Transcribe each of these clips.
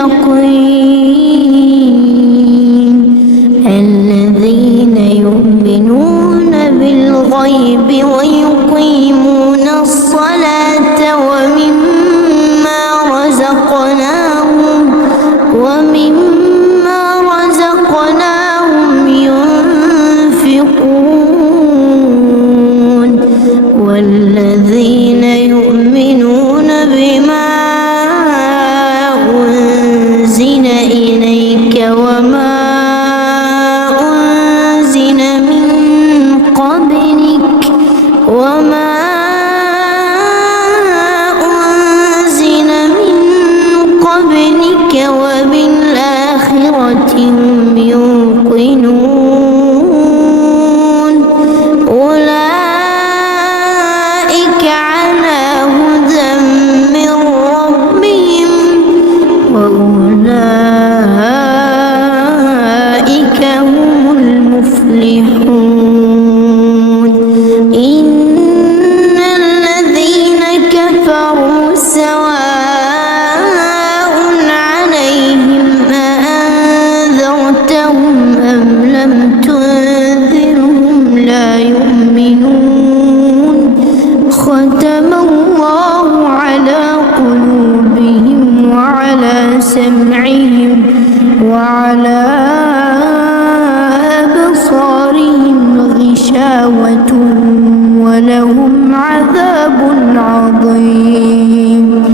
المتقين الذين يؤمنون بالغيب ويقيمون الصلاة ومما رزقناهم ينفقون والذين يؤمنون بما أنزل إليك وما أنزل من قبلك وبالآخرة هم يوقنون أولئك على هدى من ربهم وأولئك هم المفلحون إن الذين كفروا سواء عليهم أأنذرتهم أم لم تنذرهم لا يؤمنون ختم الله على قلوبهم وعلى سمعهم وعلى أبصارهم غشاوة ولهم عذاب عظيم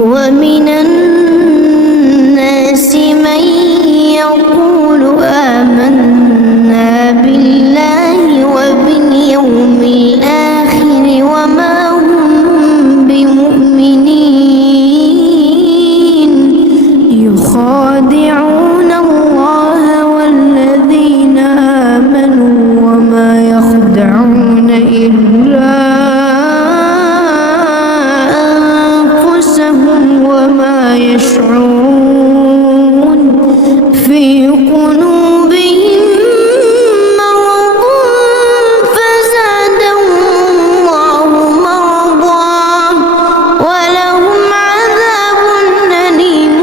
ومن الناس من يقول آمنا بالله وباليوم الآخر وما هم بمؤمنين يخادعون الله والذين آمنوا وما يخدعون إلا أنفسهم وما يشعرون في قلوبهم مرض فزادهم الله مرضا ولهم عذاب أليم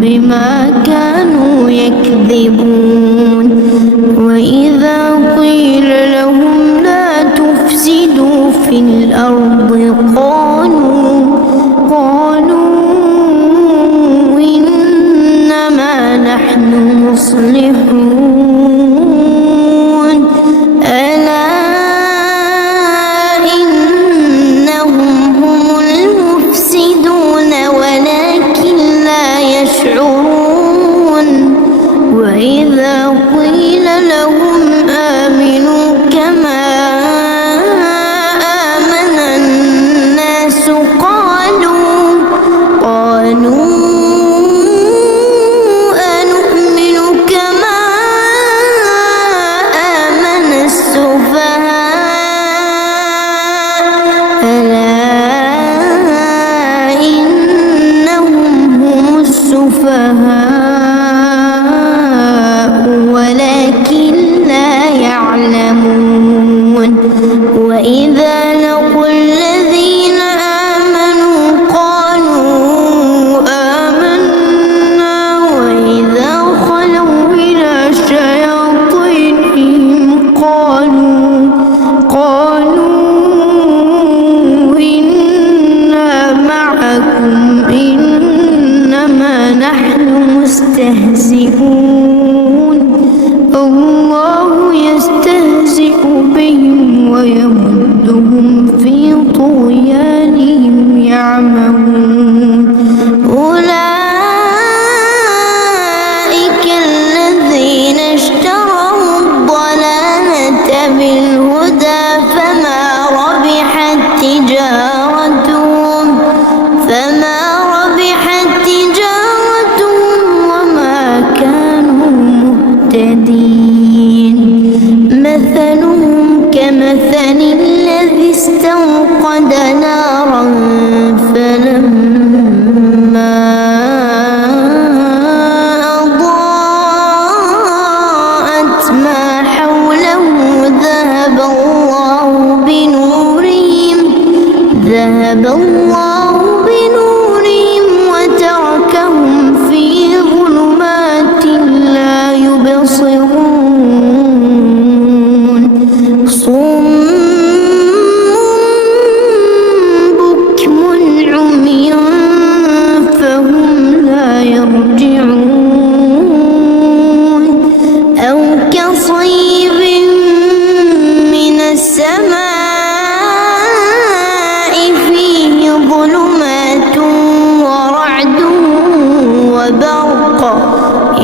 بما كانوا يكذبون وإذا قيل لهم لا تفسدوا في الأرض قالوا إنما نحن مصلحون ألا إنهم هم المفسدون ولكن لا يشعرون وإذا قيل لهم آمنوا كما آمن الناس قالوا أنؤمن كما آمن السفهاء ألا إنهم هم السفهاء ولكن لا يعلمون وإذا لقوا الذين آمنوا قالوا آمنا وإذا خلوا إلى شياطينهم قالوا إنا معكم إنما نحن مستهزئون الله يستهزئ بهم ويمدهم في طغيانهم يعمهون أولئك الذين اشتروا الضلالة بالهدى فما ربحت تجارتهم وما كانوا مهتدين مثلهم كمثل الذي استوقد نارا فلما أضاءت ما حوله ذهب الله بنورهم وتركهم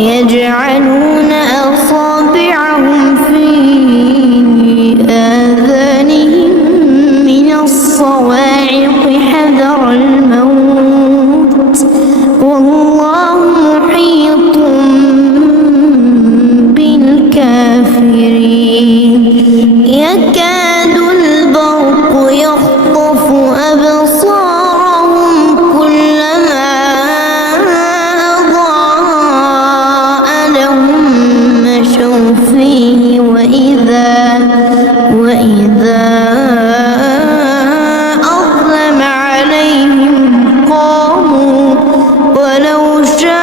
يجعلون أصابعهم في آذانهم من الصواعق حذر الموت والله محيط بالكافرين يكاد البرق يخطف أبصارهم كلما أضاء لهم مشوا فيه وإذا أظلم عليهم قاموا ولو شاء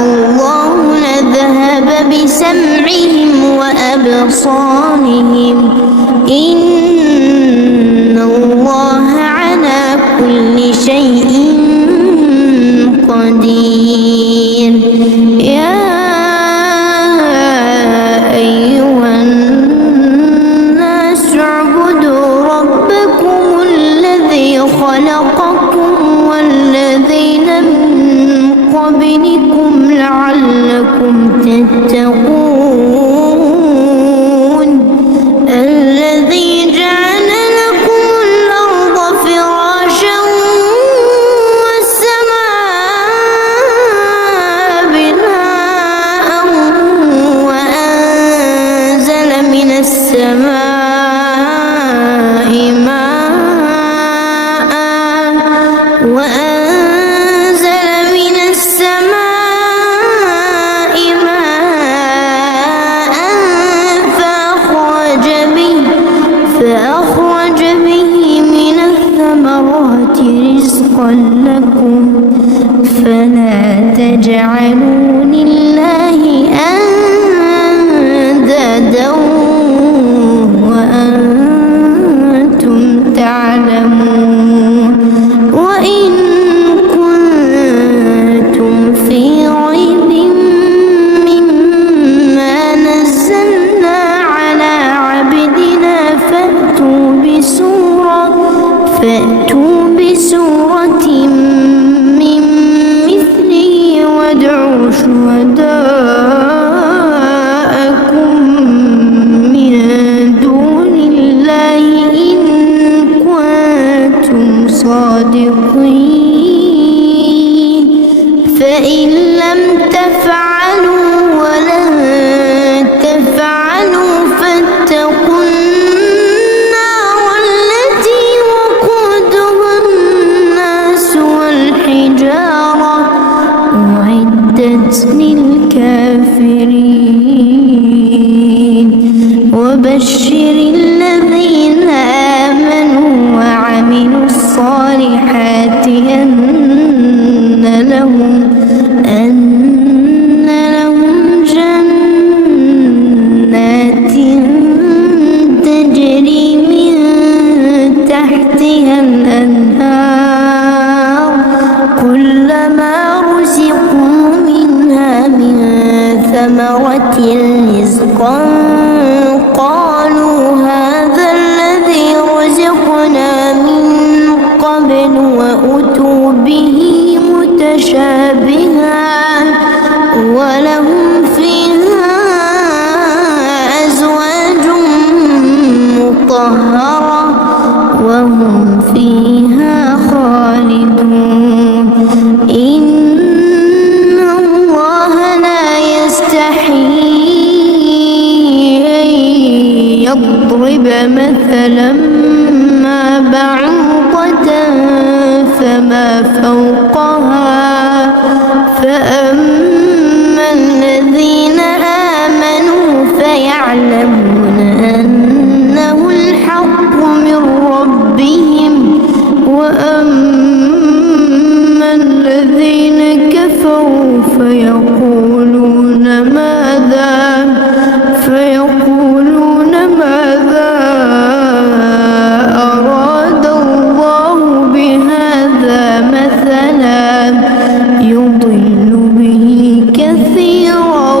الله لذهب بسمعهم وأبصارهم إن الله على كل شيء قدير يا أيها الناس اعبدوا ربكم الذي خلقكم والذين من قبلكم لعلكم تتقون الذي جعل لكم الأرض فراشا والسماء بناء وأنزل من السماء ماء فأخرج به من الثمرات رزقا لكم فلا تجعلوا لله أندادا وأنتم تعلمون وإن كنتم في ريب مما نزلنا على عبدنا فأتوا بسورة من مثله وادعوا شهداءكم من دون الله إن كنتم صادقين فإن لم تفعلوا ولن تفعلوا فاتقوا النار التي وقودها الناس والحجارة أعدت للكافرين وبشر الذين آمنوا وعملوا الصالحات أن لهم جنات تجري من تحتها الأنهار كلما رزقوا منها من ثمرة رزقا قالوا هذا الذي رزقنا من قبل وأتوا به متشابها ولهم فيها أزواج مطهرة وهم فيها خالدون إن الله لا يستحيي أن يضرب مثلا ما بعوضة فما فوقها فأما الذين آمنوا فيعلمون أنه الحق من ربهم وأما الذين كفروا فيقولون ماذا أراد الله بهذا مثلا يضل به كثيرا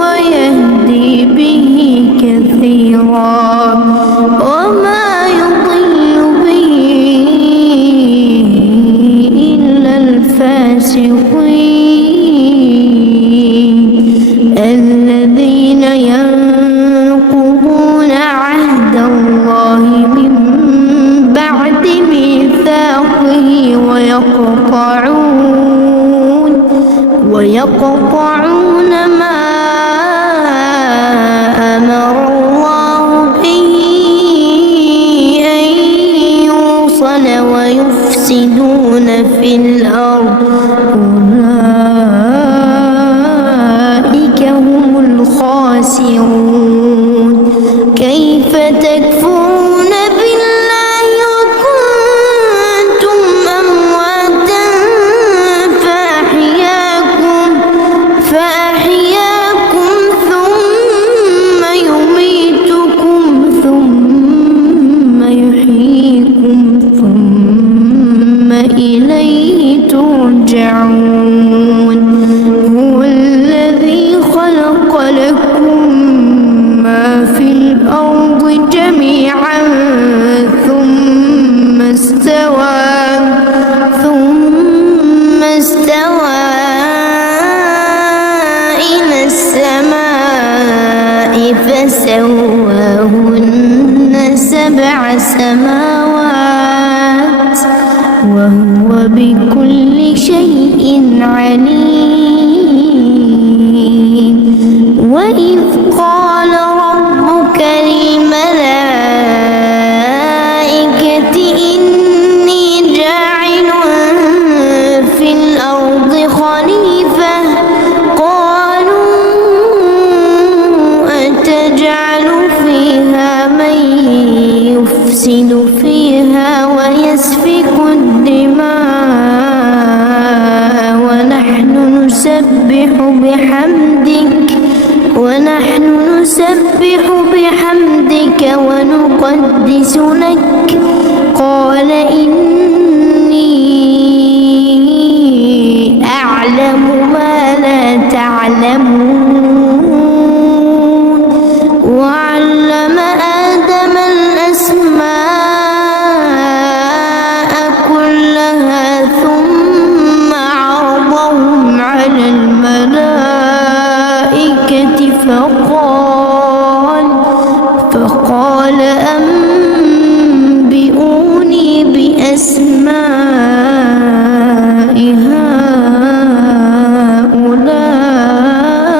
ويهدي الخاسرون كيف تكفرون بالله وكنتم أمواتا فأحياكم ثم يميتكم ثم يحييكم ثم إليه ترجعون هو الذي خلق لكم ما في الأرض جميعا ثم استوى إلى السماء فسواهن 7 سماوات وهو بكل شيء عليم وإذ قال ربك للملائكة إني جاعل في الأرض خليفة قالوا أتجعل فيها من يفسد فيها ويسفك الدماء ونحن نسبح بحمدك ونقدس لك قال إني أعلم ما لا تعلمون وعلم آدم الأسماء كلها ثم عرضهم على الملائكة فقال أنبئوني بأسماء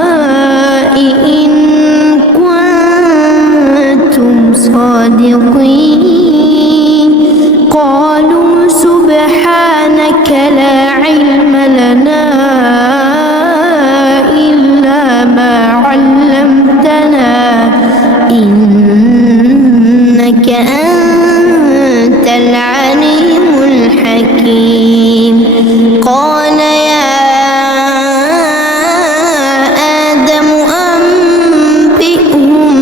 هؤلاء إن كنتم صادقين قالوا سبحانك لا علم لنا إلا ما علمتنا إنك أنت العليم الحكيم قال يا آدم أنبئهم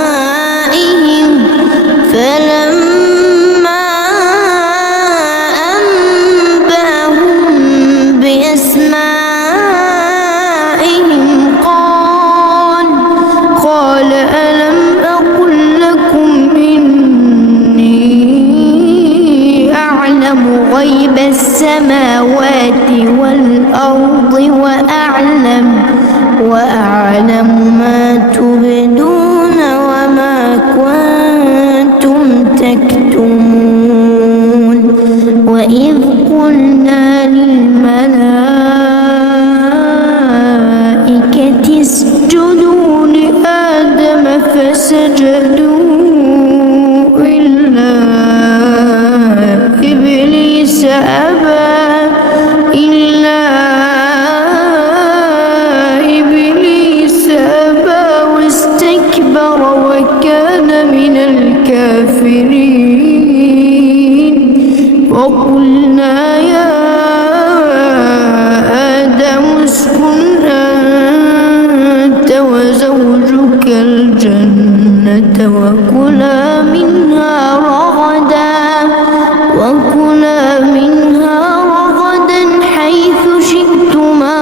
بأسمائهم فلما أنبأهم بأسمائهم قال ألم أقل لكم إني أعلم غيب السماوات والأرض وأعلم ما تبدون وما كنتم تكتمون وإذ قلنا للملائكة اسجدوا لآدم فسجدوا إلا إبليس أبى واستكبر وكان من الكافرين وقلنا يا آدم اسكن أنت وزوجك الجنة وكلا منها رغدا حيث شئتما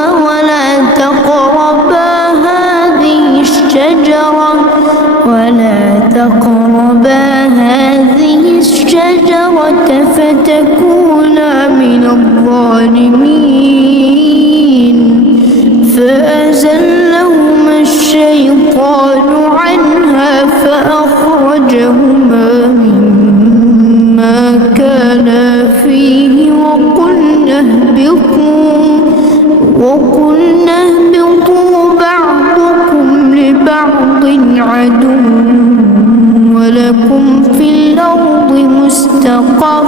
ولا تقربا هذه الشجرة فتكونا من الظالمين فأزلهما الشيطان عنها فأخرجهما مما كانا فيه وقلنا اهبطوا بعضكم لبعض عدو ولكم في الأرض مستقر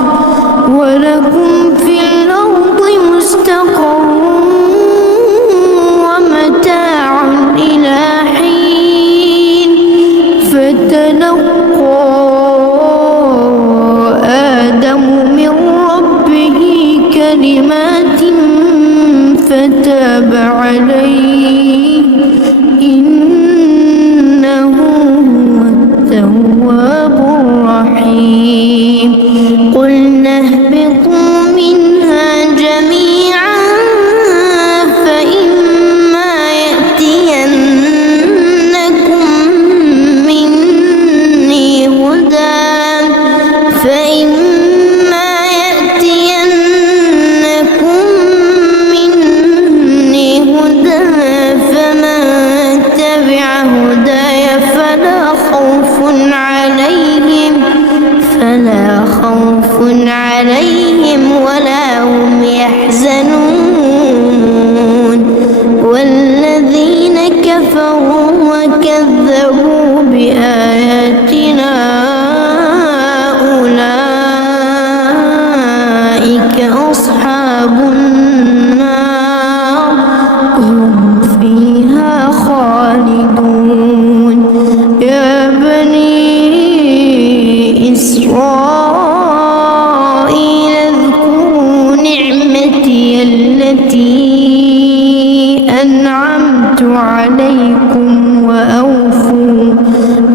أنعمت عليكم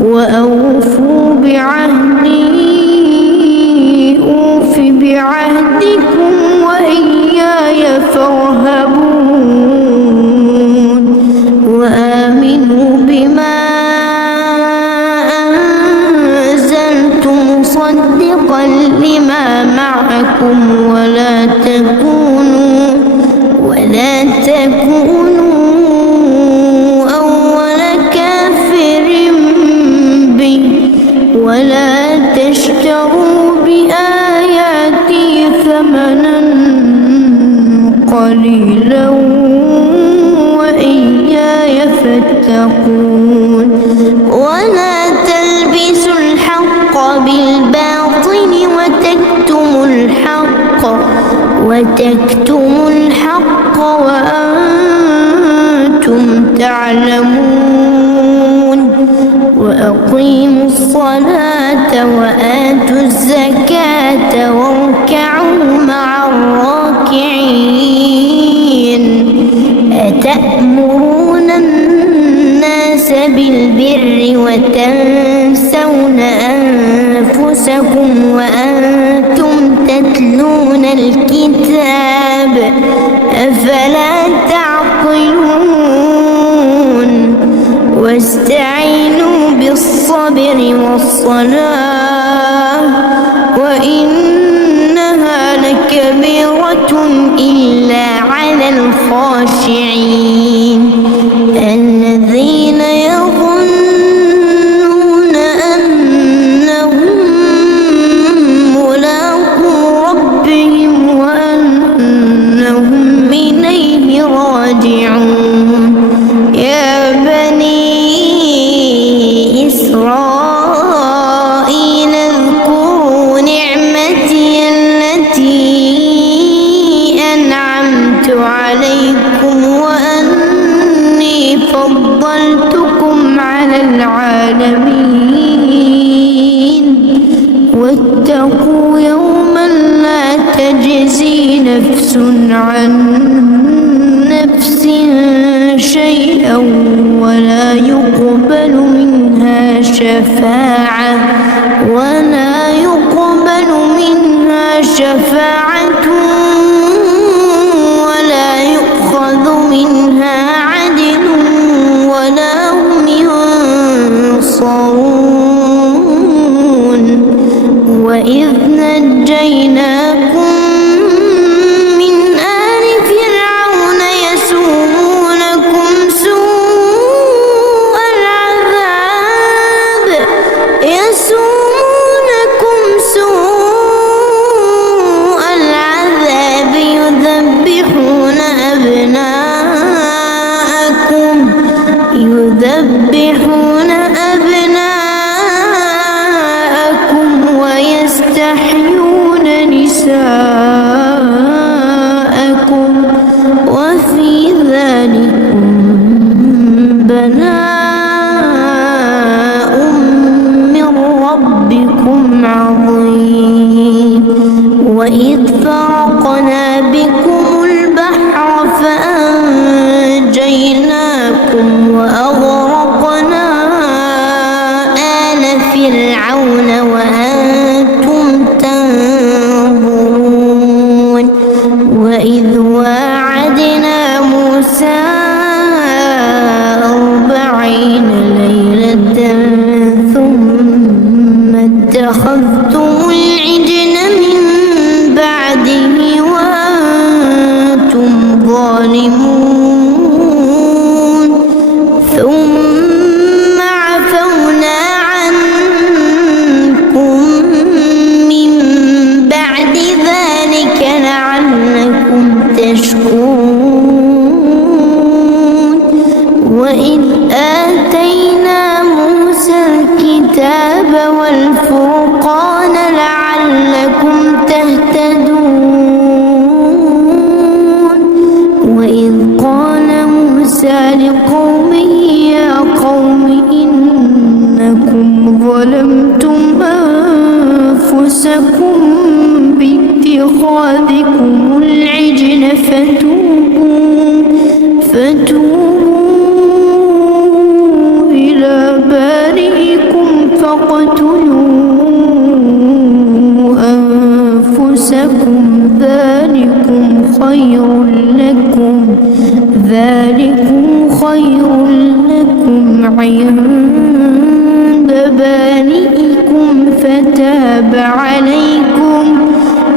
وأوفوا بعهدي أوف بعهدكم وإياي فارهبون وآمنوا بما أنزلت مصدقا لما معكم ولا تكونوا أول كافر به ولا تشتروا بآياتي ثمنا قليلا وإياي فاتقون ولا تلبسوا الحق بالباطل وتكتموا الحق وأنتم تعلمون وأقيموا الصلاة وآتوا الزكاة واركعوا مع الراكعين أتأمرون الناس بالبر وتنسون أنفسكم وأنتم تتلون الكتاب أفلا تعقلون واستعينوا بالصبر والصلاة وإنها لكبيرة إلا على الخاشعين الذين يظنون أنهم ملاقو ربهم وأنهم إليه راجعون يا بني إسرائيل اذكروا نعمتي التي أنعمت عليكم وأني فضلتكم على العالمين واتقوا يوما لا تجزي نفس عن نفس شيئا ولا يقبل منها شفاعة ولا يؤخذ منها عدل ولا هم ينصرون وإذ نجيناكم من آل فرعون يسومونكم سوء العذاب يذبحون أبناءكم ويستحيون نساءكم وفي ذلكم بلاء من ربكم عظيم وإذ فرقنا بكم البحر فأنجيناكم وأغرقنا آل فرعون وأنتم تنظرون وإذ واعدنا موسى 40 ليلة ثم اتخذتم العجل من بعده وأنتم ظالمون ثم عفونا عنكم من بعد ذلك لعلكم تشكرون وإذ آتينا موسى الكتاب والفرقان لعلكم تهتدون وإذ قال موسى لقومه يا قوم إنكم ظلمتم أنفسكم باتخاذكم العجل فتوبوا فاقتلوا أنفسكم ذلكم خير لكم عند بارئكم فتاب عليكم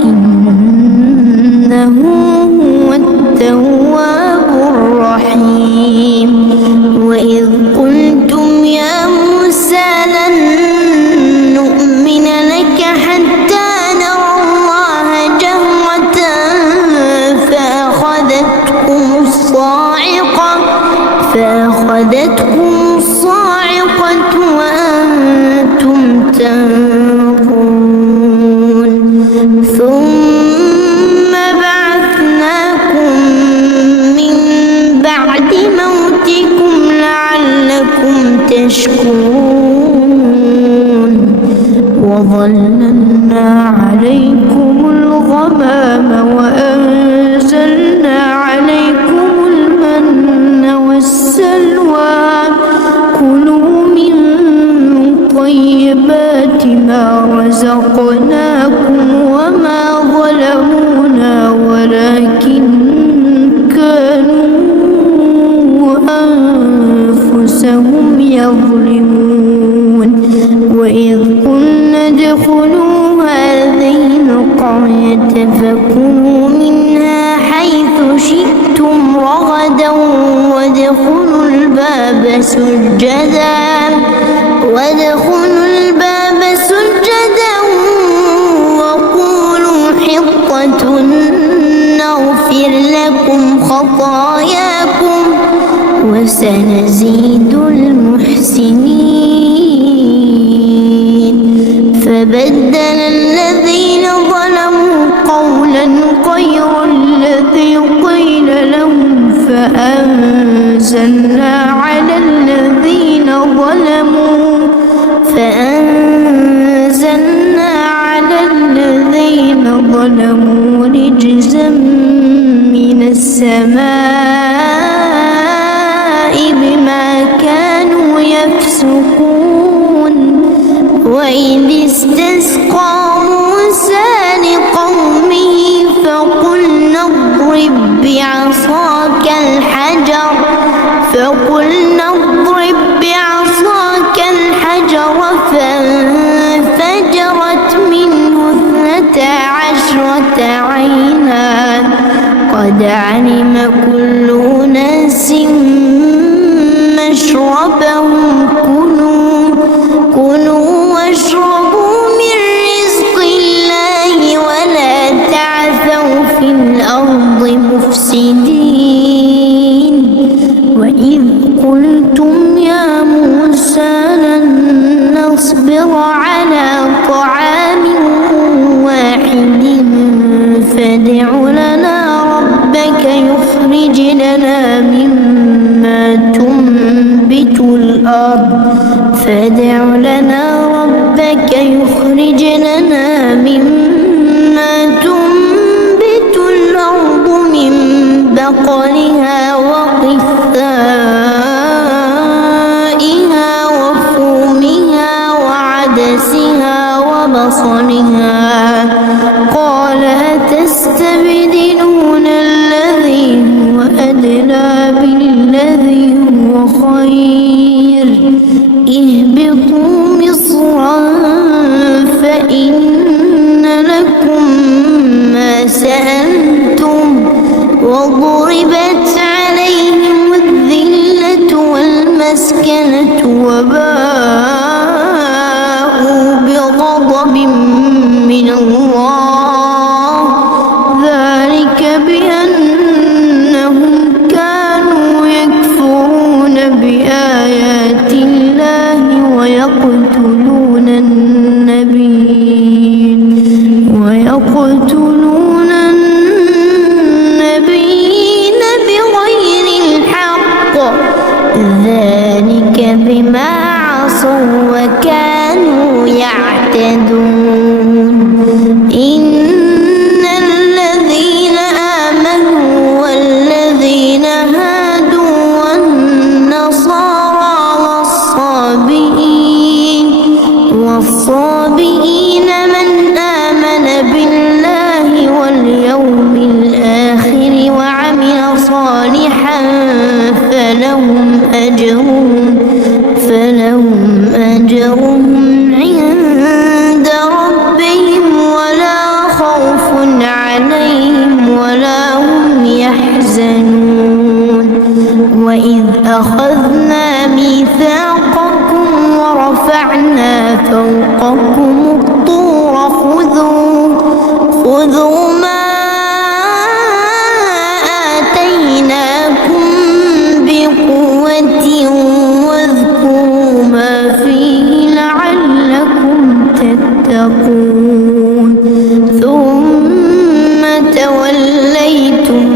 إنه هو التواب الرحيم. وإذ قلتم يا موسى لن نؤمن لك حتى نرى الله جهرة فأخذتكم الصاعقة وأنتم تنظرون ثم بعثناكم من بعد موتكم لعلكم تشكرون وظللنا عليكم الغمام وأنزلنا عليكم المن والسلوى كلوا من طيبات ما رزقناكم وما ظلمونا ولكن كانوا أنفسهم يظلمون. وإذ قلنا ادخلوا هذه القرية فكلوا منها حيث شئتم رغدا وادخلوا الباب سجدا وقولوا حطة نغفر لكم خطاياكم وسنزيد المحسنين. فبدل الذين ظلموا قولا غير الذي قيل لهم فأنزلنا على الذين ظلموا رجزا من السماء بما كانوا يفسقون. وإذ استسقى موسى لقومه فقلنا اضرب بعصاك الحجر فانفجرت منه 12 عينا قد علم كل أناس مشربهم كلوا واشربوا من رزق الله ولا تعثوا في الأرض مفسدين. وإذ قلتم يا موسى لن نصبر على طعام واحد فادع لنا ربك يخرج لنا مما تنبت الأرض من بقلها وقثائها وفومها وعدسها وبصلها قال أتستبدلون الذي هو أدنى بالذي هو خير اهبطوا مصرا فإن لكم ما سألتم وضربت عليهم الذلة والمسكنة وباءوا بغضب من الله ذلك بأنهم كانوا يكفرون بآيات الله ويقتلون النبيين بغير الحق ذلك بما عصوا وكانوا يعتدون. إن الذين آمنوا والذين هادوا والنصارى والصابئين الصابئين من آمن بالله واليوم الآخر وعمل صالحا فلهم أجرهم عند ربهم ولا خوف عليهم ولا هم يحزنون وإذ أخذنا ميثاقكم ورفعنا فوقكم الطور خذوا ما آتيناكم بقوة واذكروا ما فيه لعلكم تتقون ثم توليتم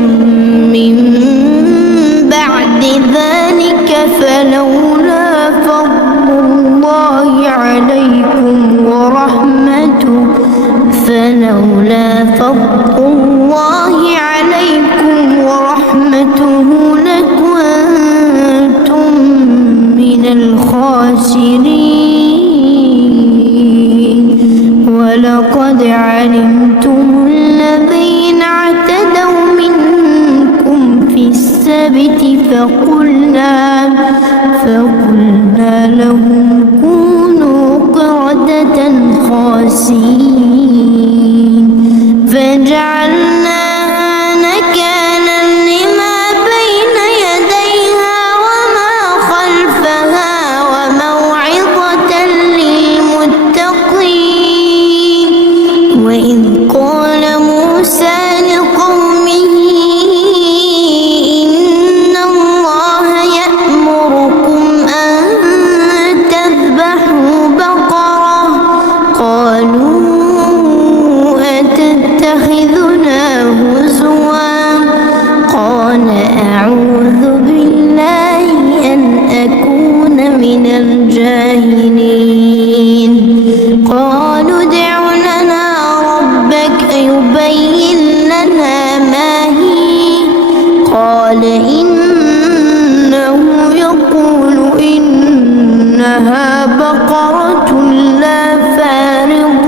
من بعد ذلك فلولا فضل الله عليكم ورحمته لكنتم من الخاسرين ولقد علمتم الذين اعتدوا منكم في السبت فقلنا لهم كونوا قردة خاسئين فجعلناها نكالا لما بين يديها وما خلفها وموعظة للمتقين وإذ قال موسى لقومه إن الله يأمركم أن تذبحوا بقرة قالوا أتتخذنا هزوا قال أعوذ بالله أن أكون من الجاهلين قالوا ادع لنا ربك يبين لنا ما هي قال إنه يقول إنها بقرة لا فارض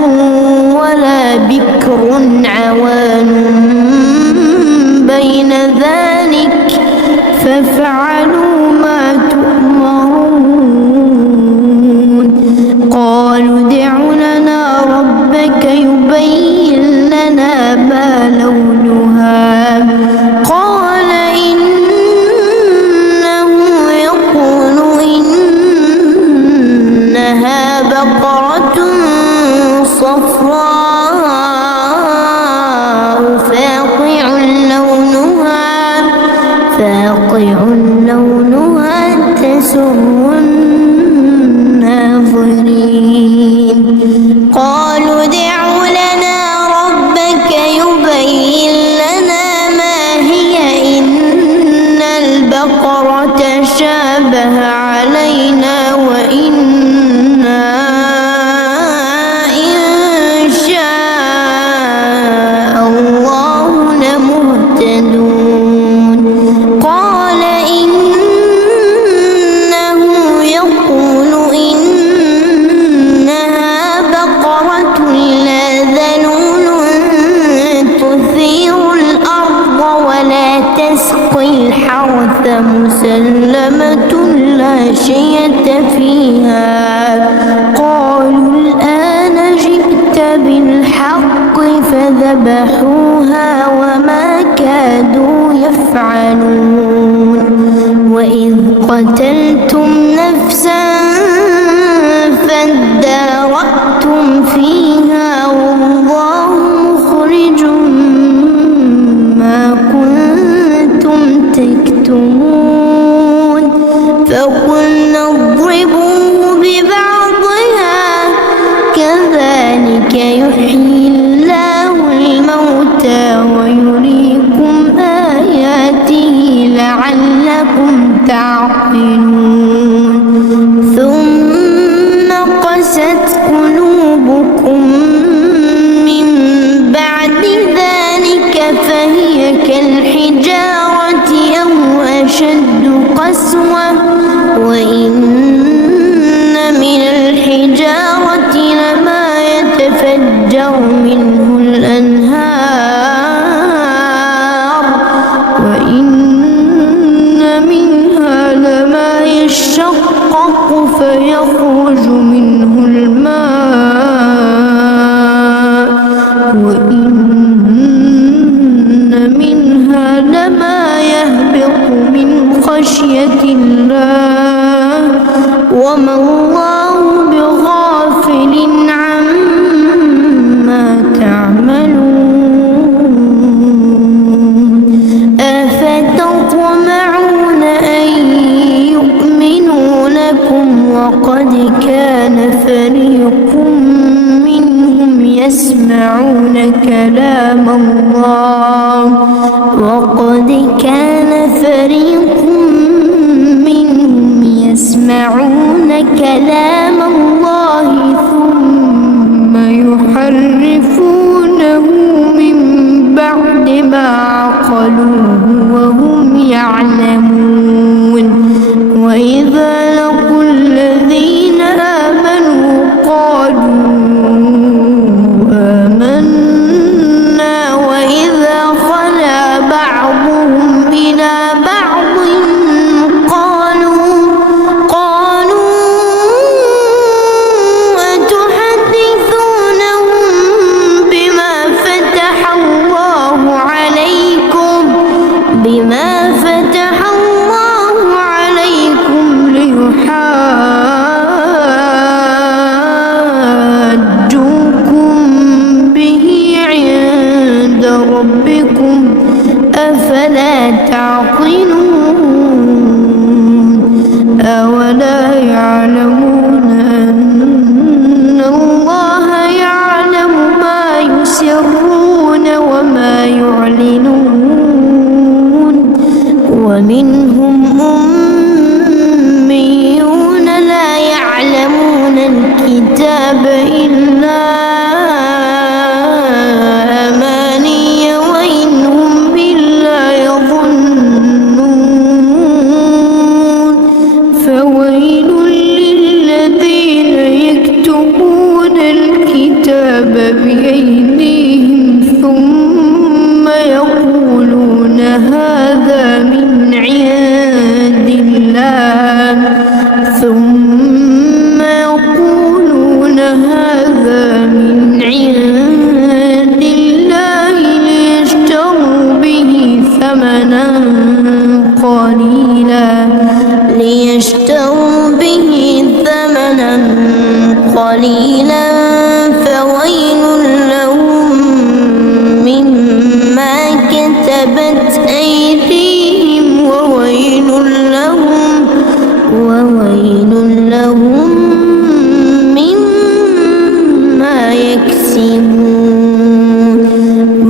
ولا بكر عوان بين ذلك فافعلوا ما تؤمرون قالوا ادع لنا ربك يبين لنا ما لونها قال إنه يقول إنها بقرة صفراء فاقع لونها تسر الناظرين قالوا ادع لنا ربك يبين لنا ما هي إن البقرة شابه علينا وإنا إن شاء الله لمهتدون قال إنه يقول إنها بقرة لا ذلول تثير الأرض ولا تسقي الحرث مسلمة لا شية فيها قالوا الآن جئت بالحق فذبحوها وما كادوا يفعلون وإذ قتلتم نفسا فادارأتم فيها والله مخرج ما كنتم تكتمون فقلنا اضربوه ببعضها كذلك يحيي الله الموتى ويريكم آياته لعلكم تعقلون ثم قست قلوبكم من بعد ذلك فهي كالحجارة أو أشد قسوة وإن من الحجارة لما خشية الله وما الله بغافل عما تعملون أفتطمعون أن يؤمنوا لكم وقد كان فريق منهم يسمعون كلام الله كلام الله ثم يحرفونه من بعد ما عقلوه وهم يعلمون وإذا لقوا الذين آمنوا قالوا آمنا وإذا خلا بعضهم إلى بعض قالوا أتحدثونهم بما فتح الله عليكم ليحاجوكم به عند ربكم أفلا تعقلون أولا يعلمون أن الله يعلم ما يسرون وما يعلنون ومنهم أميون لا يعلمون الكتاب إلا أماني وإن هم إلا يظنون فويل للذين يكتبون الكتاب بأيديهم ثم يقولون هذا من عند الله ليشتروا به ثمنا قليلا فويل لهم مما كتبت أيديهم وويل لهم مما يكسبون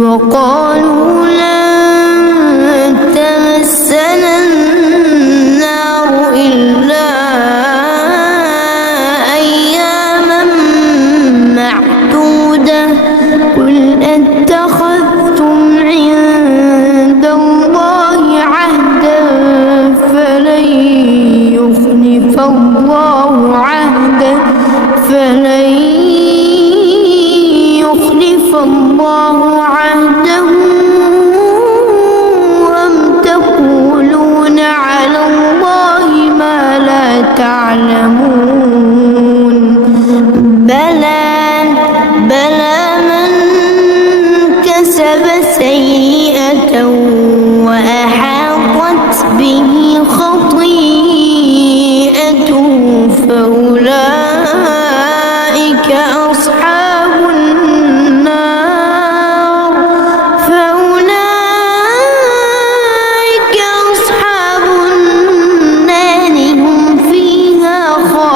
وقالوا لن تمسنا النار إلا أياما معدودة قل أتخذتم عند الله عهدا فلن يخلف الله عهده أم تقولون على الله ما لا تعلمون بلى من كسب سيئة وأحاطت به خطيئته فأولئك أصحاب النار هم فيها خالدون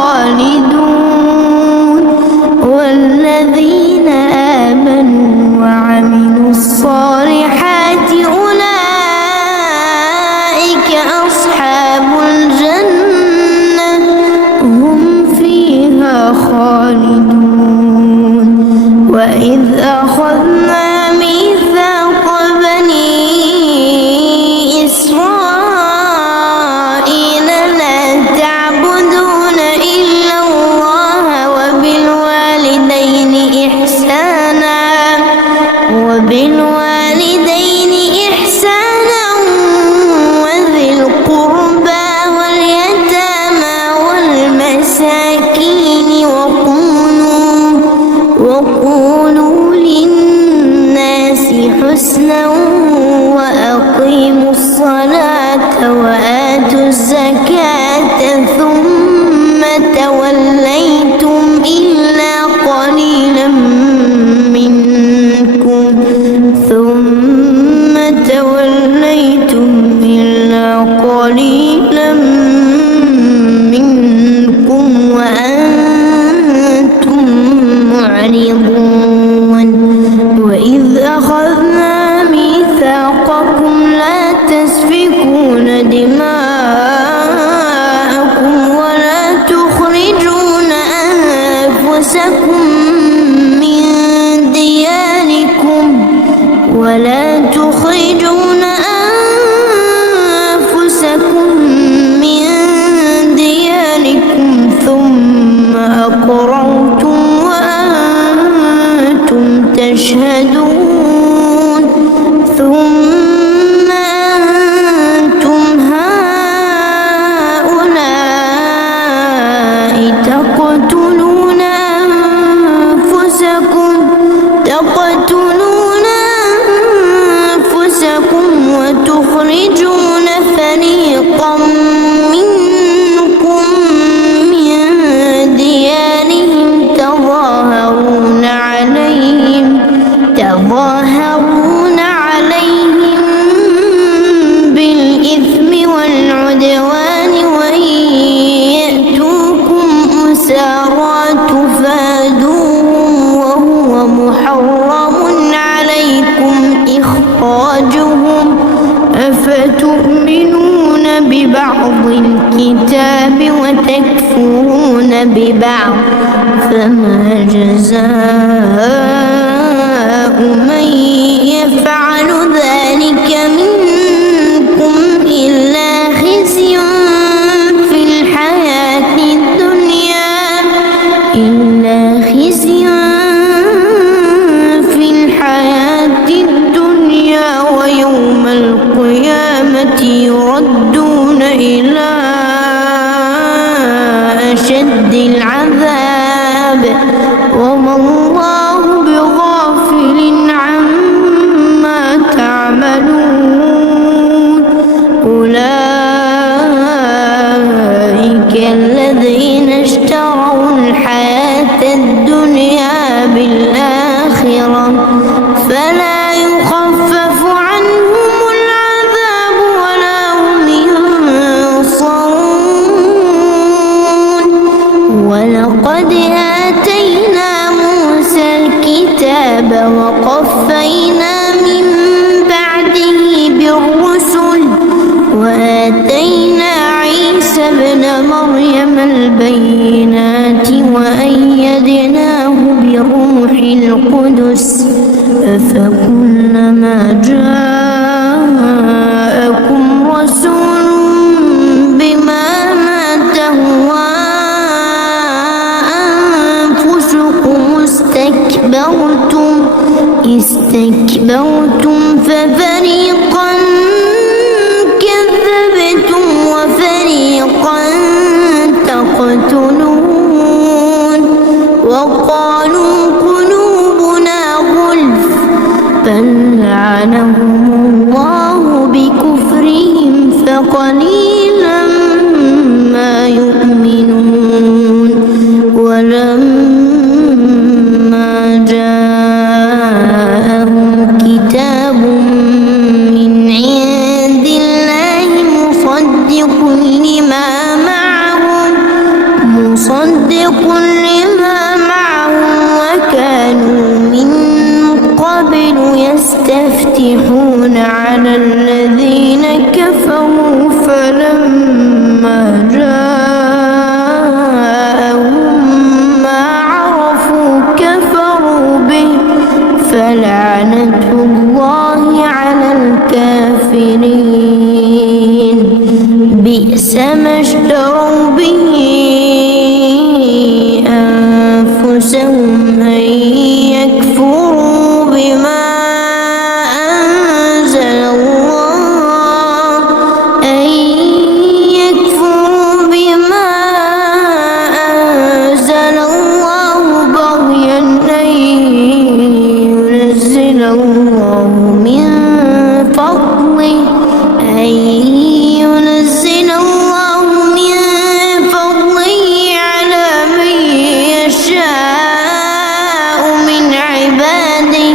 الكتاب وتكفرون ببعض فما جزاء من يفعل ذلك منكم إلا خزي في الحياة الدنيا ويوم القيامة يردون إلى أشد العذاب وما الله بغافل عما تعملون أولئك الذين اشتروا الحياة الدنيا بالآخرة فلا يخفف عنهم العذاب ولا هم ينصرون ولقد آتينا موسى الكتاب وقفينا من بعده بالرسل وآتينا عيسى ابن مريم البينات وأيدناه بروح القدس أفكلما جاءكم رسول بما تهوى أنفسكم استكبرتم ففريقا كذبتم وفريقا تقتلون وقالوا قلوبنا غلف بل لعنهم الله بكفرهم فقليلا ما يؤمنون ولما جاءهم كتاب من عند الله مصدق لما معهم وكانوا من قبل يستفتحون على الذين كفروا فلما جاءهم ما عرفوا كفروا به فلعنة الله على الكافرين بئس ما اشتروا به أنفسهم أن يكفروا بما أنزل الله بغيا أن ينزل الله من فضله على من يشاء من عباده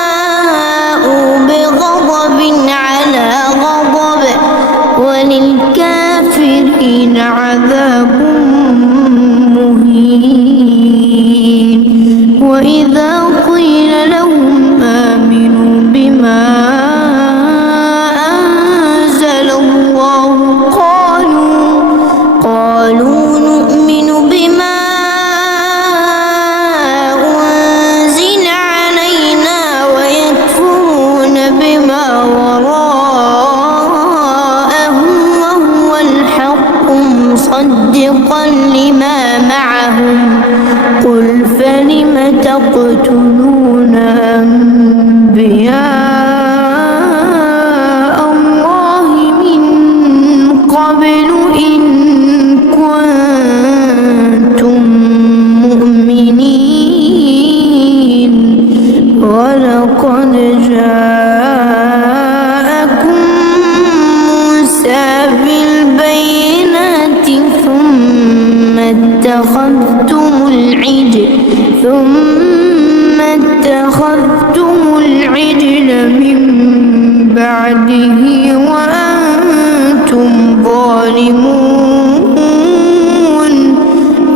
فباءوا بغضب على غضب وللكافرين عذاب مهين وإذا قيل لهم آمنوا بما أنزل الله قالوا نؤمن بما أنزل علينا ويكفرون بما وراءه وهو الحق مصدقا لما معهم قل فلم تقتلون أنبياء الله من قبل إن كنتم مؤمنين ولقد جاءكم موسى بالبينات ثم اتخذتم العجل من بعده وأنتم ظالمون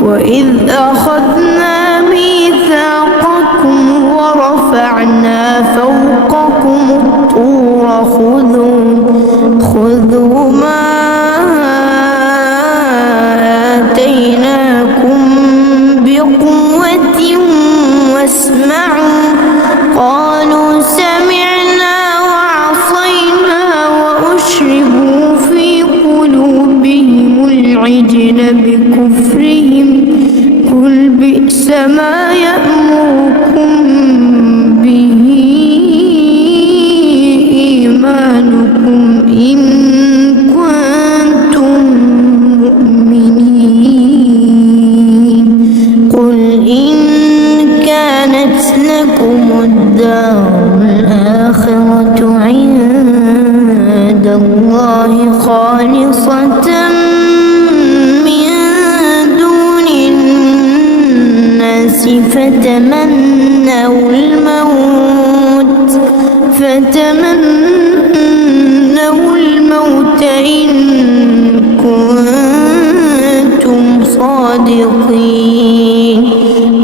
وإذ أخذنا ميثاقكم ورفعنا فوقكم الطور خذوا خذوا ما آتيناكم بقوة واسمعوا قالوا سمعنا وعصينا وأشربوا في قلوبهم العجل بكفرهم قل بئس ما يأمركم به إيمانكم إن كنتم مؤمنين قل إن كانت لكم الدار الآخرة عند الله خالصة من دون الناس فتمنوا الموت إن كنتم صادقين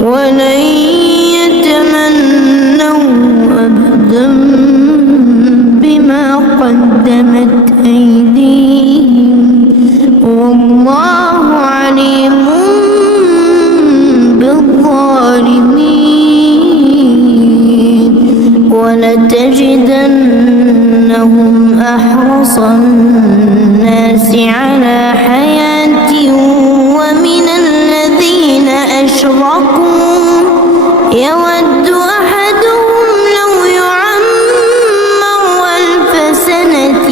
ولن يتمنوا أبدا بما قدمت أيديهم والله عليم بالظالمين ولتجدنهم أحرص الناس على حياة ومن الذين أشركوا يود أحدهم لو يعمر 1000 سنة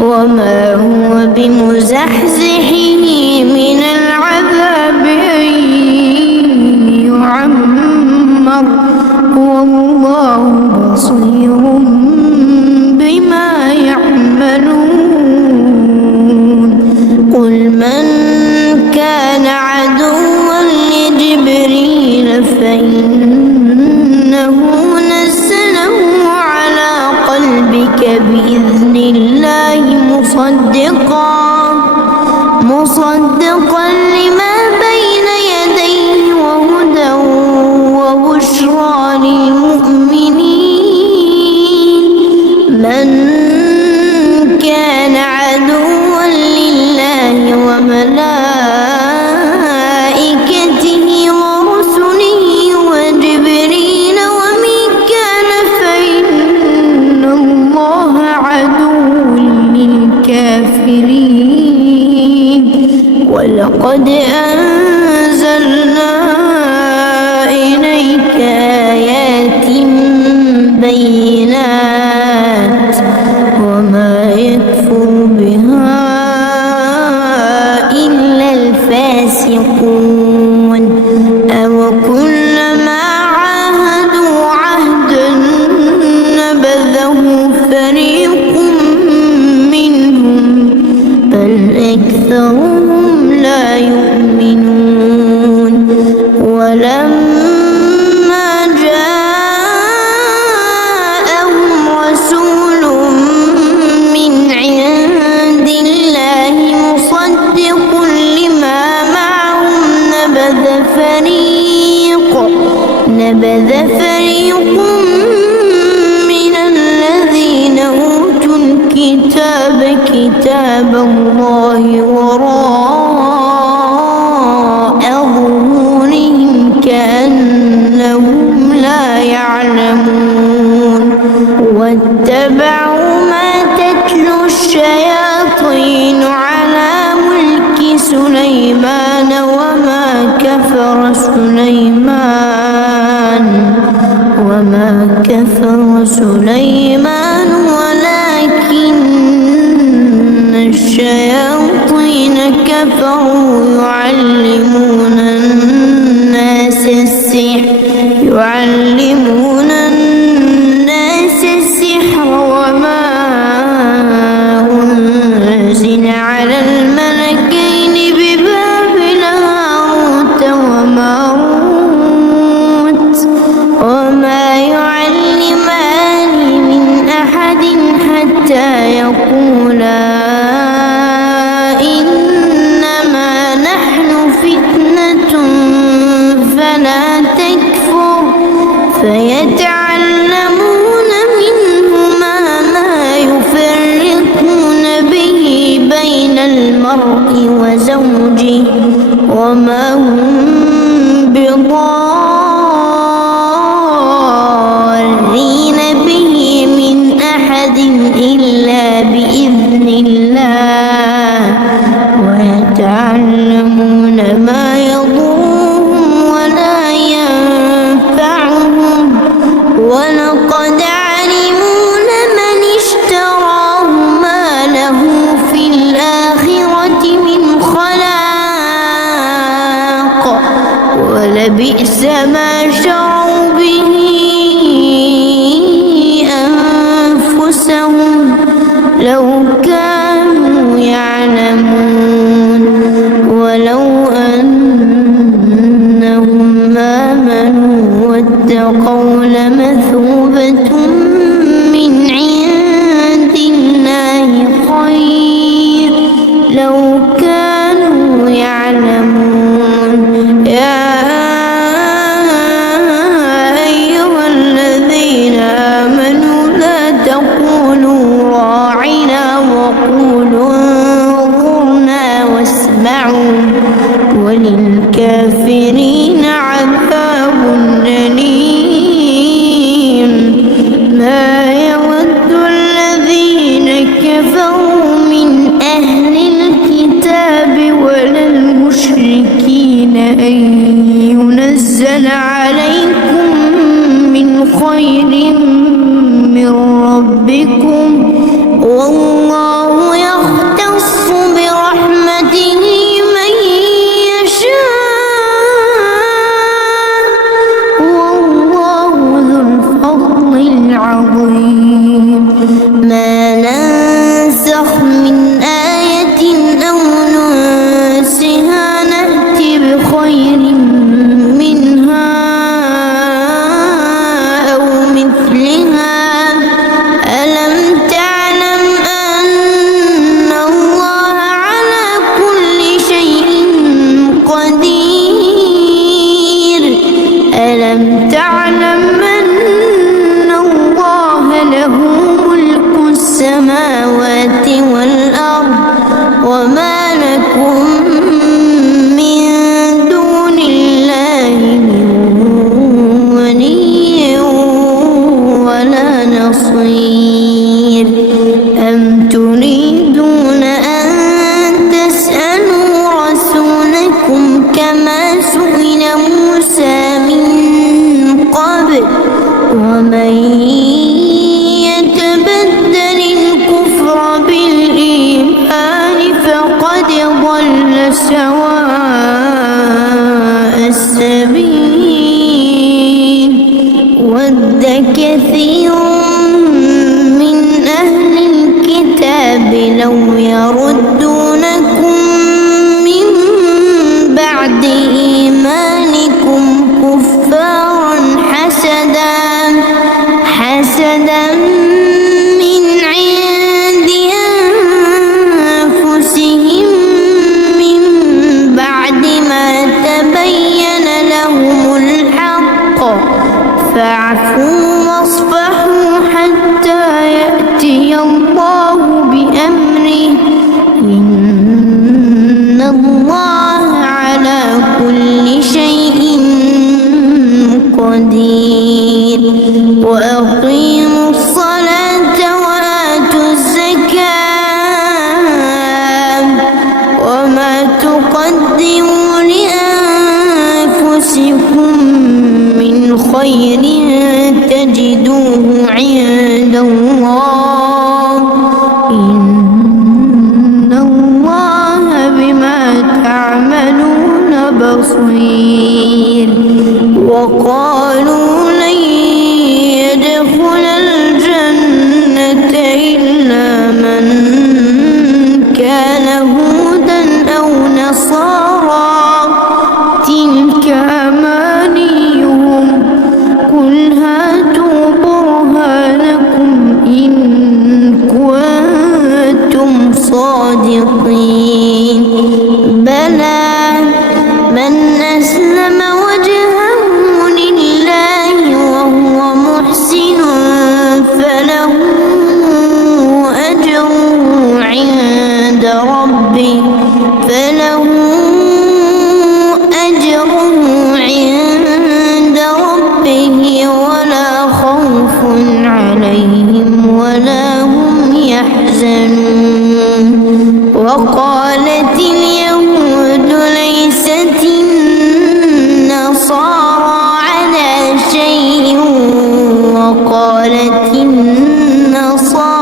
وما هو بمزحزحه من العذاب أن يعمر والله بصير بما يعملون قل من كان عدوا لجبريل فإنه نزله على قلبك بإذن الله مصدقا لما بين يديه وهدى وبشرى للمؤمنين من كان عدوا لله وملائكته ورسله وجبريل وميكال فإن الله عدو للكافرين ولقد أنزلنا إليك آيات بينات وما يكفر بها إلا الفاسقون أو كلما عاهدوا عهدا نبذه فريق منهم بل أكثرهم لا يؤمنون ولما جاءهم رسول من عند الله مصدق لما معهم نبذ فريق من الذين أوتوا الكتاب كتاب الله وراء ظهورهم كأنهم لا يعلمون واتبعوا ما تتلو الشياطين على ملك سليمان وما كفر سليمان ولكن الشياطين كفروا يعلمون الناس السحر وما أنزل على الملكين ببابل هاروت وماروت وما يعلمان من أحد حتى يقولا إنما نحن فتنة فلا تكفر فيتعلمون منهما أنفسهم لو كانوا يعلمون ولو أنهم آمنوا واتقوا لمثوبة من عند الله خير لو كانوا يعلمون. يا أيها الذين آمنوا لا تقولوا راعنا وقولوا انظرنا واسمعوا وللكافرين عذاب أليم. ما يود الذين كفروا من أهل الكتاب ولا المشركين أن ينزل عليكم من خير من ربكم والله يختص برحمته من يشاء والله ذو الفضل العظيم. ما ننسخ من آية أو ننسها نأت بخير منها أو مثلها. ألم تعلم أن الله على كل شيء قدير. ألم تعلم أن الله له ملك السماوات والأرض وما لكم من دون الله من ولي ولا نصير. أم تريدون أن تسألوا رسولكم كما سئل موسى من قبل ومن يتبدل الكفر بالإيمان فقد ضل سواء السبيل. ود كثير من أهل الكتاب لو يردونكم من بعد إيمانكم كفارا حسدا من عند أنفسهم من بعد ما تبين لهم الحق فاعفوا واصفحوا حتى يأتي الله بأمره إن الله على كل شيء قدير. وأقيموا الصلاة وآتوا الزكاة وما تقدموا لأنفسكم من خير تجدوه عند الله إن الله بما تعملون بصير. وقالوا لن يدخل الجنة إلا من كان هودا أو نصارى تلك أمانيهم قل هاتوا برهانكم إن كنتم صادقين. بلى من أسلم وجهه لله وهو محسن فله أجره عند ربه ولا خوف عليهم ولا هم يحزنون. وقالت اليهود ليست النصارى على شيء وقالت النصارى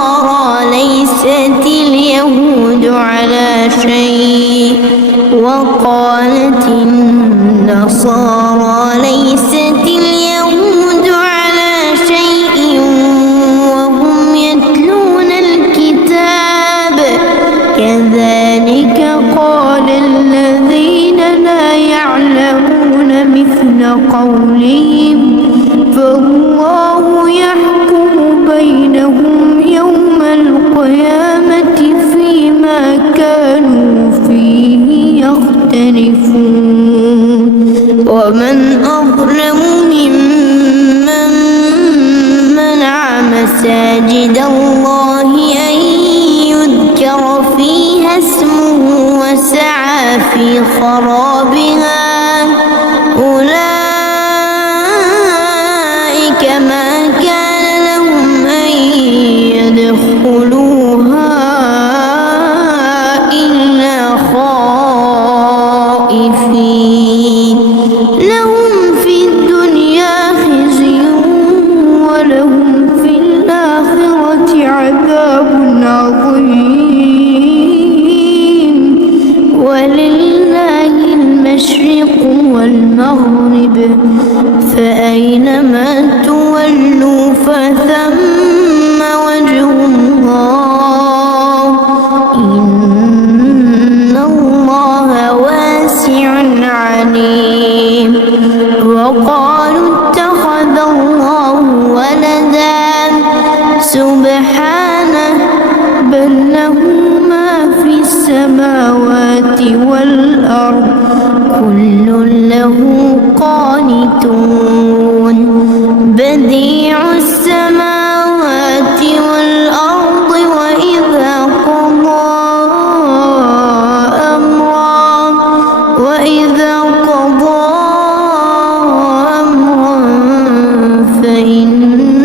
ليست اليهود على شيء وقالت النصارى ليست اليهود على شيء وهم يتلون قولهم فالله يحكم بينهم يوم القيامة فيما كانوا فيه يختلفون ومن أظلم ممن منع مساجد الله أن يذكر فيها اسمه وسعى في خرابها أولئك ما كان لهم أن يدخلوها إلا خائفين لهم في الدنيا خزي ولهم في الآخرة عذاب عظيم ولله المشرق والمغرب فأينما تولوا فثم وجه الله إن الله واسع عليم وقالوا اتخذ الله ولدا سبحانه بل له ما في السماوات والأرض كل له قانتون بديع السماوات والأرض وإذا قضى أمرا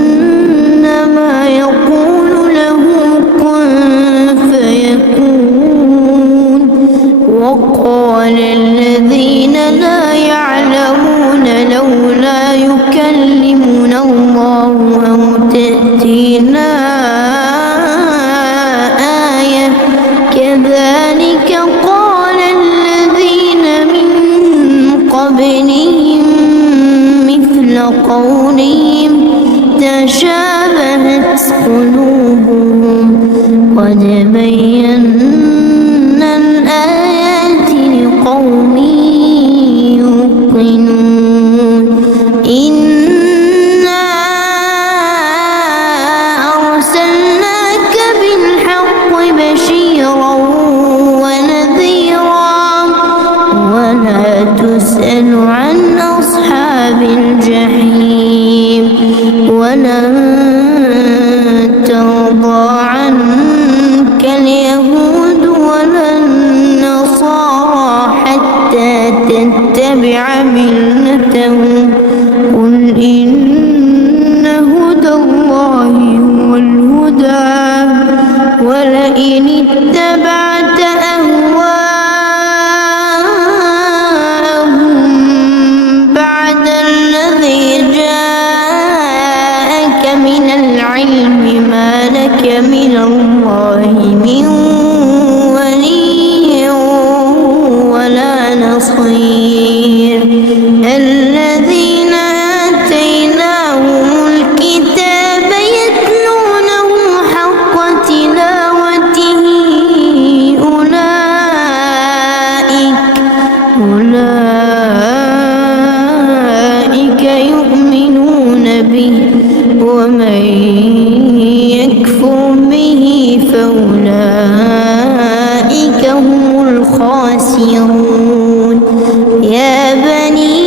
فإنما يقول له كن فيكون وقال الذين لا يعلمون لولا يكلمنا الله أو تأتينا آية كذلك قال الذين من قبلهم مثل قولهم تشابهت قلوبهم قد بينا الآيات لقوم يوقنون إنا أرسلناك بالحق بشيرا ونذيرا ولا تسأل عن أصحاب الجحيم ولن ترضى عنك اليهود ولا النصارى حتى تتبع ملتهم قل إن هدى الله هو الهدى ولئن اتبعت أهواءهم بعد الذي جاءك من العلم ما لك من الله من ولي ولا نصير الذين آتيناهم الكتاب يتلونه حق تلاوته أولئك يؤمنون به ومن يكفر به فأولئك هم الخاسرون يا بني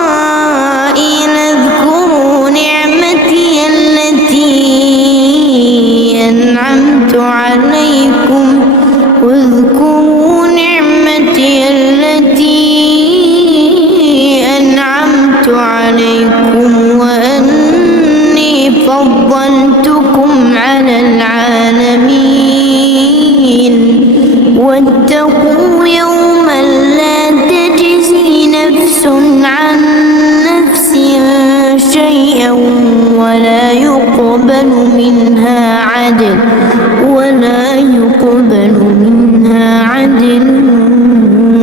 إسرائيل اذكروا نعمتي التي أنعمت عليكم واذكروا نعمتي التي أنعمت عليكم وأني فضلتكم على العالمين واتقوا يوما لا تجزي نفس عن نفس شيئا ولا يقبل منها عدل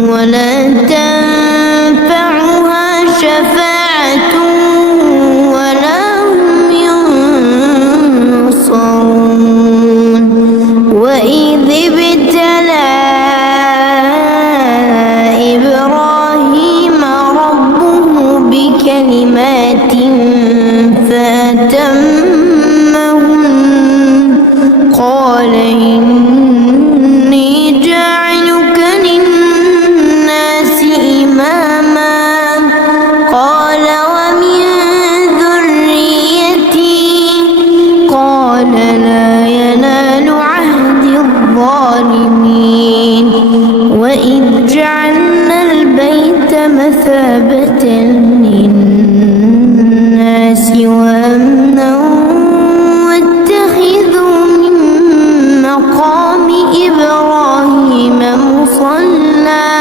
ولا تنفعها شفاعة ولا هم ينصرون وإذ ابتلى إبراهيم همهن قال إني جاعلك للناس إماما قال ومن ذريتي قال لا ينال عهد الظالمين وإذ جعلنا البيت مثابة للناس وأمنا واتخذوا من مقام إبراهيم مصلى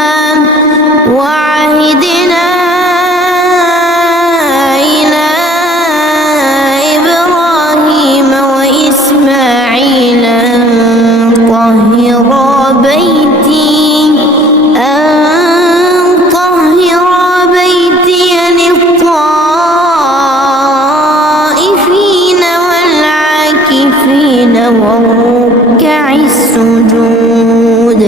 وعهدنا إلى إبراهيم وإسماعيل أن طهرا بيتي للطائفين والعاكفين والركع السجود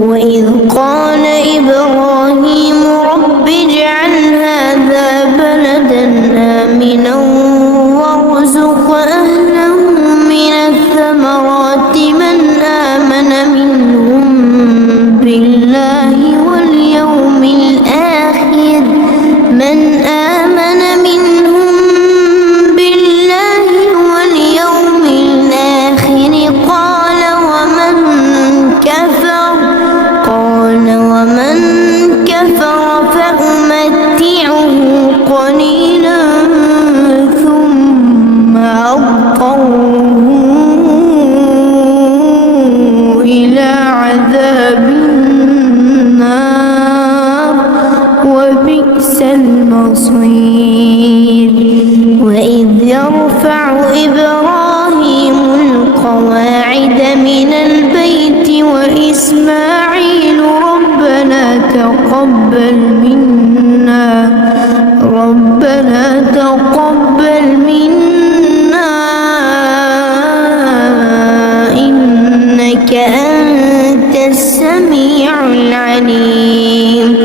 وإذ قال إبراهيم رب اجعل هذا بلدا آمنا وارزق أهله من الثمرات من آمن منهم بالله واليوم الآخر ومن كفر فأمتعه قليلا ثم أضطره إلى عذاب النار وبئس المصير وإذ يرفع إبراهيم القواعد من البيت وإسماعيل ربنا تقبل منا إنك أنت السميع العليم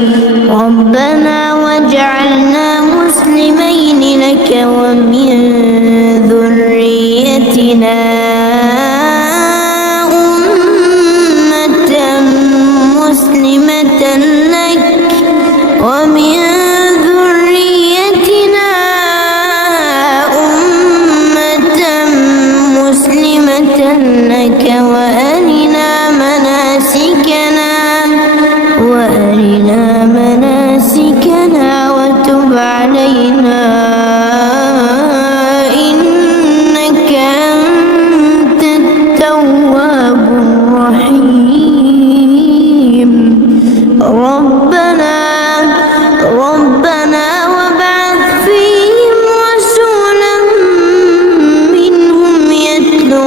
ربنا واجعلنا مسلمين لك ومن ذريتنا أمة مسلمة لك ومن ذريتنا أمة مسلمة لك وأرنا مناسكنا وتب علينا إنك أنت التواب الرحيم ربنا وابعث فيهم رسولا منهم يتلو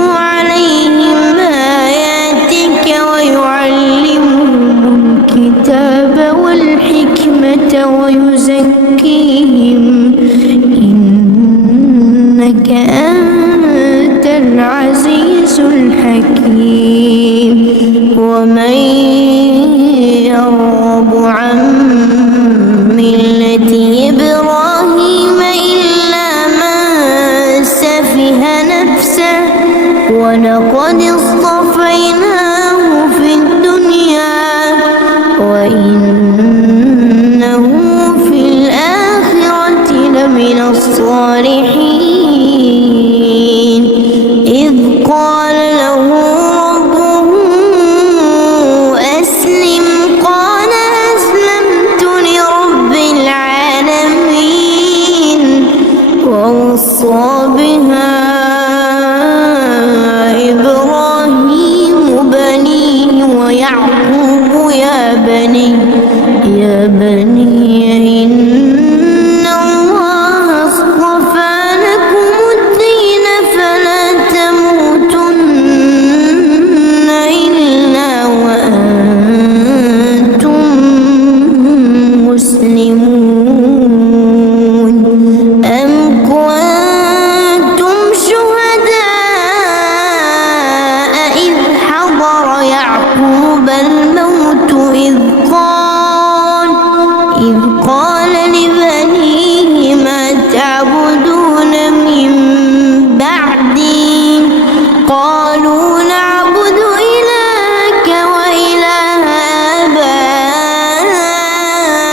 عليهم آياتك ويعلمهم الكتاب والحكمة ويزكيهم إنك أنت العزيز الحكيم ومن يرغب عن ملة إبراهيم إلا من سفه نفسه ولقد اصطفيناه في الدنيا وإنه في الآخرة لمن الصالحين إذ قال له ربه أسلم قال أسلمت لرب العالمين ووصى بها إبراهيم بنيه ويعقوب يا بني إن الله اصطفى لكم الدين فلا تموتن إلا وأنتم مسلمون أم كنتم شهداء إذ حضر يعقوب الموت إذ قال لبنيه ما تعبدون من بعدي قالوا نعبد إلهك وإله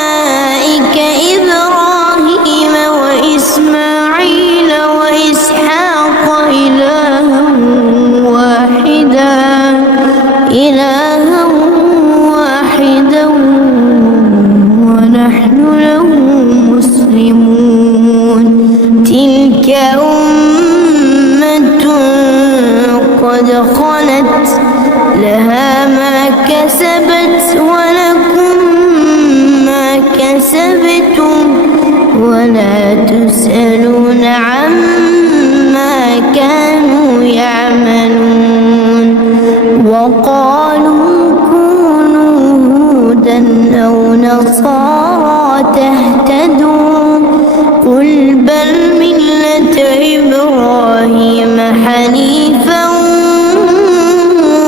آبائك إبراهيم وإسماعيل وإسحاق إلها واحدا ونحن له مسلمون تلك أمة قد خلت لها ما كسبت ولكم ما كسبتم ولا تسألون عما كانوا يعملون وقالوا كونوا هودا أو نصارى تهتدوا قل بل ملة إبراهيم حنيفا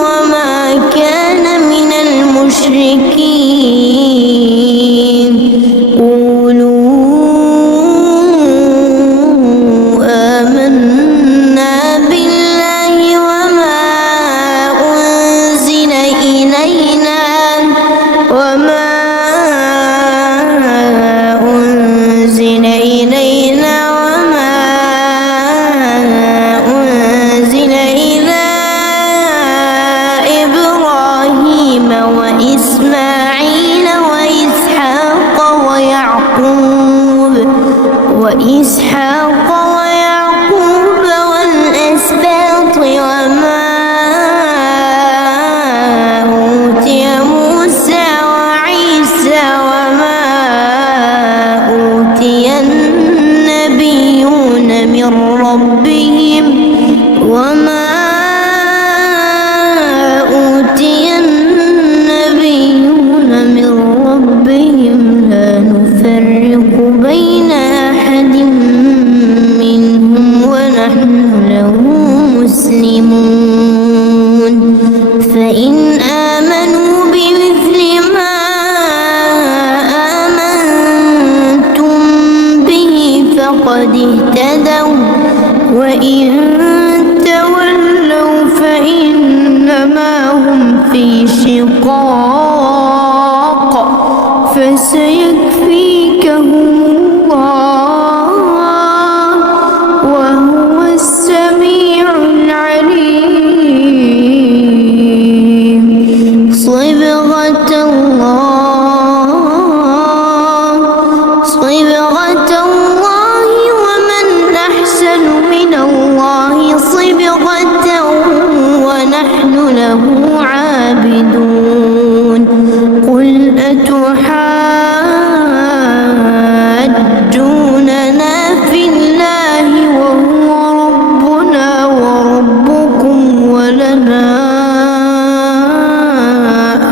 وما كان من المشركين قولوا آمنا بالله وما أنزل إلينا وما أنزل إلى إبراهيم وإسماعيل وإسحاق ويعقوب والأسباط وما أوتي موسى وعيسى وما أوتي النبيون من ربهم لا نفرق بين أحد منهم ونحن له مسلمون فإن آمنوا بمثل ما آمنتم به فقد اهتدوا وإن تولوا فإنما هم في شقاق فسيكفيكهم الله وهو السميع العليم صبغة الله ومن أحسن من الله صبغة ونحن له عابدون قل أتحاجوننا في الله وهو ربنا وربكم ولنا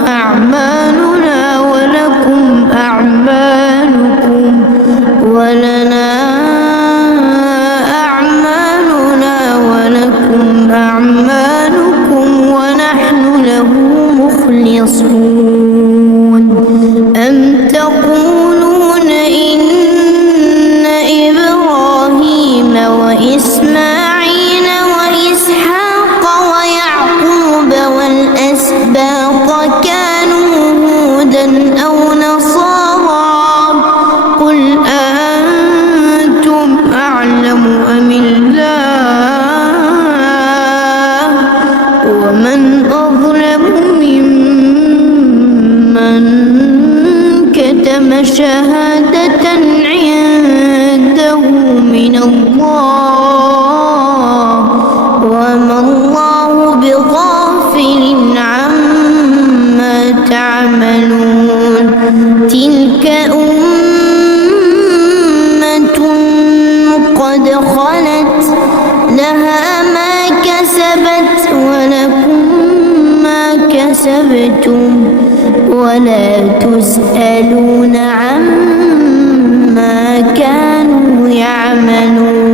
أعمالنا ولكم أعمالكم ونحن له مخلصون أم تقولون إن إبراهيم وإسماعيل وإسحاق ويعقوب والأسباط كانوا هودا أو نصارى قل أنتم أعلم أم الله ومن أظلم ممن كتم شهادة عنده من الله وما الله بغافل عما تعملون تلك أمة قد خلت لها ما كسبت ولكم ما كسبتم ولا تسألون عما كانوا يعملون